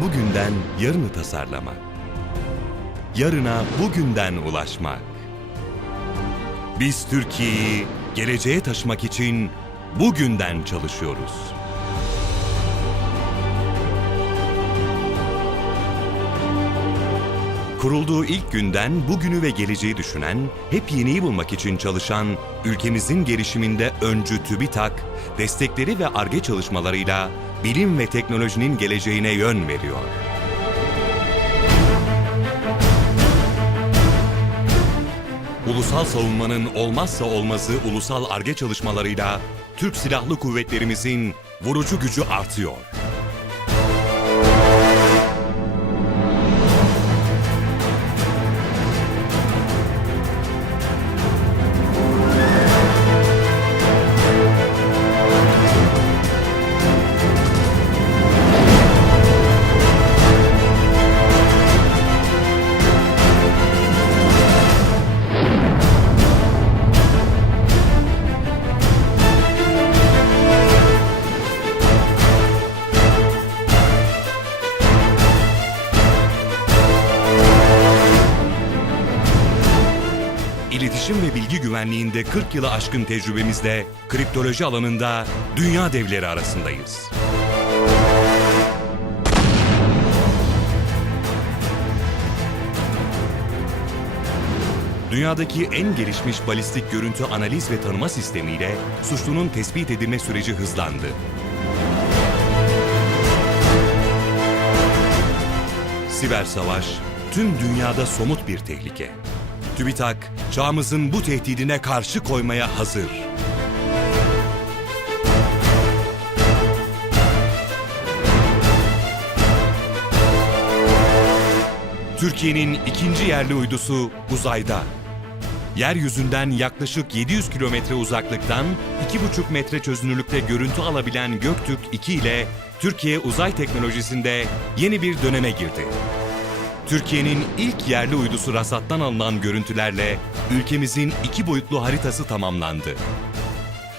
bugünden yarını tasarlamak. Yarına bugünden ulaşmak. Biz Türkiye'yi geleceğe taşımak için bugünden çalışıyoruz. Kurulduğu ilk günden bugünü ve geleceği düşünen, hep yeniyi bulmak için çalışan, ülkemizin gelişiminde öncü TÜBİTAK, destekleri ve ARGE çalışmalarıyla bilim ve teknolojinin geleceğine yön veriyor. Ulusal savunmanın olmazsa olmazı ulusal ARGE çalışmalarıyla Türk Silahlı Kuvvetlerimizin vurucu gücü artıyor. İletişim ve bilgi güvenliğinde 40 yılı aşkın tecrübemizle kriptoloji alanında dünya devleri arasındayız. Dünyadaki en gelişmiş balistik görüntü analiz ve tanıma sistemiyle suçlunun tespit edilme süreci hızlandı. Siber savaş tüm dünyada somut bir tehlike. TÜBİTAK çağımızın bu tehdidine karşı koymaya hazır. Türkiye'nin ikinci yerli uydusu uzayda. Yeryüzünden yaklaşık 700 kilometre uzaklıktan 2,5 metre çözünürlükte görüntü alabilen Göktürk 2 ile Türkiye uzay teknolojisinde yeni bir döneme girdi. Türkiye'nin ilk yerli uydusu Rasat'tan alınan görüntülerle ülkemizin iki boyutlu haritası tamamlandı.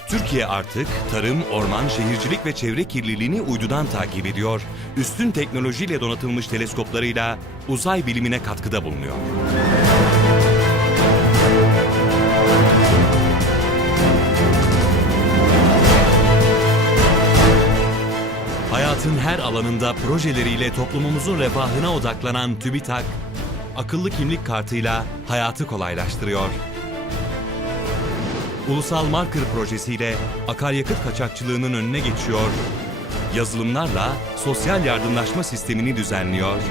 Türkiye artık tarım, orman, şehircilik ve çevre kirliliğini uydudan takip ediyor, üstün teknolojiyle donatılmış teleskoplarıyla uzay bilimine katkıda bulunuyor. Hayatın her alanında projeleriyle toplumumuzun refahına odaklanan TÜBİTAK, akıllı kimlik kartıyla hayatı kolaylaştırıyor. Ulusal Marker projesiyle akaryakıt kaçakçılığının önüne geçiyor. Yazılımlarla sosyal yardımlaşma sistemini düzenliyor.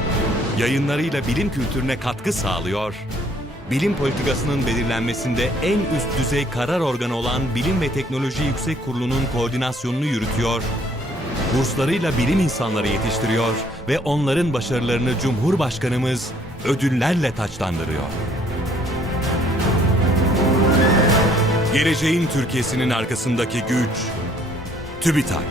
Yayınlarıyla bilim kültürüne katkı sağlıyor. Bilim politikasının belirlenmesinde en üst düzey karar organı olan Bilim ve Teknoloji Yüksek Kurulu'nun koordinasyonunu yürütüyor. Burslarıyla bilim insanları yetiştiriyor ve onların başarılarını Cumhurbaşkanımız ödüllerle taçlandırıyor. Geleceğin Türkiye'sinin arkasındaki güç TÜBİTAK.